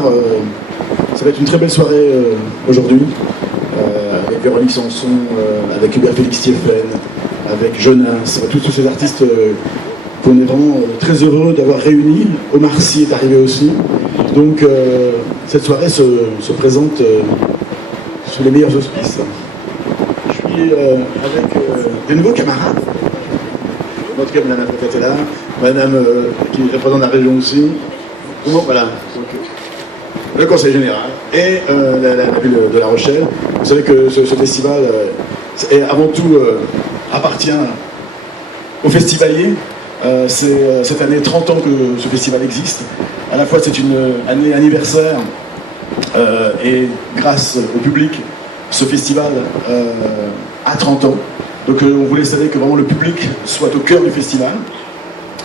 soir, ça va être une très belle soirée aujourd'hui, avec Véronique Sanson, avec Hubert Félix Thiéphène, avec Jonas, tous ces artistes qu'on est vraiment très heureux d'avoir réunis. Omar Sy est arrivé aussi. Donc cette soirée se présente sous les meilleurs auspices. Je suis avec des nouveaux camarades. En tout cas, Madame Avocate est là, Madame qui représente la région aussi. Donc, voilà. Donc, le Conseil Général et la ville de La Rochelle. Vous savez que ce festival est avant tout appartient aux festivaliers. C'est cette année 30 ans que ce festival existe. À la fois c'est une année anniversaire et grâce au public, ce festival a 30 ans. Donc on voulait savoir que vraiment le public soit au cœur du festival.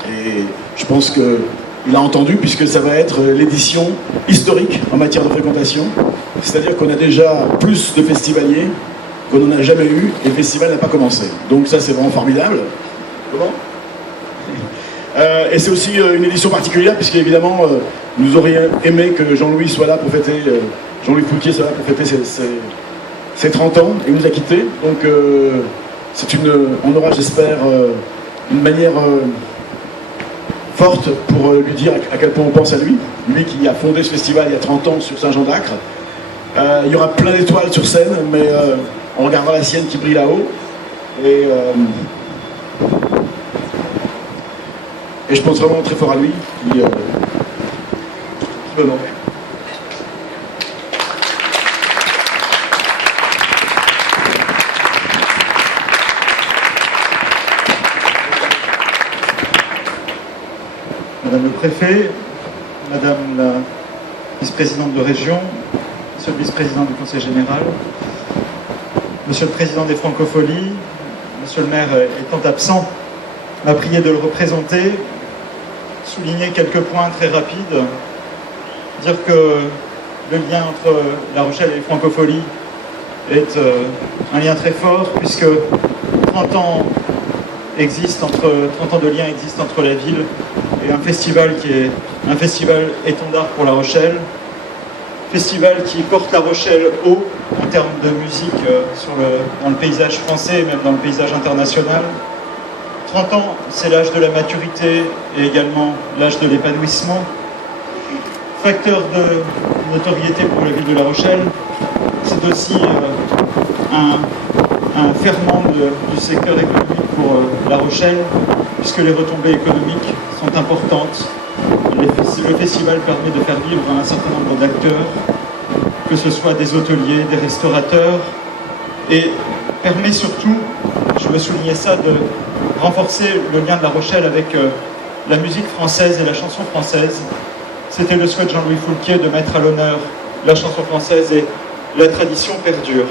Et je pense qu'il a entendu puisque ça va être l'édition historique en matière de fréquentation. C'est-à-dire qu'on a déjà plus de festivaliers qu'on n'en a jamais eu et le festival n'a pas commencé. Donc ça c'est vraiment formidable. Comment ? Et c'est aussi une édition particulière puisque évidemment nous aurions aimé que Jean-Louis soit là pour fêter, Jean-Louis Foulquier soit là pour fêter ses 30 ans et il nous a quittés. Donc on aura j'espère une manière forte pour lui dire à quel point on pense à lui, lui qui a fondé ce festival il y a 30 ans sur Saint-Jean-d'Acre. Il y aura plein d'étoiles sur scène, mais on regardera la sienne qui brille là-haut. Et je pense vraiment très fort à lui, qui me manque. Madame le préfet, Madame la vice-présidente de région, Monsieur le vice-président du Conseil général, Monsieur le président des Francopholies, Monsieur le maire étant absent, m'a prié de le représenter, souligner quelques points très rapides, dire que le lien entre La Rochelle et les Francopholies est un lien très fort puisque 30 ans de lien existent entre la ville et un festival qui est un festival étendard pour La Rochelle, festival qui porte La Rochelle haut en termes de musique dans le paysage français et même dans le paysage international. 30 ans, c'est l'âge de la maturité et également l'âge de l'épanouissement. Facteur de notoriété pour la ville de La Rochelle, c'est aussi un ferment du secteur économique pour La Rochelle, puisque les retombées économiques sont importantes. Le festival permet de faire vivre un certain nombre d'acteurs, que ce soit des hôteliers, des restaurateurs, et permet surtout, je veux souligner ça, de renforcer le lien de La Rochelle avec la musique française et la chanson française. C'était le souhait de Jean-Louis Foulquier de mettre à l'honneur la chanson française et la tradition perdure.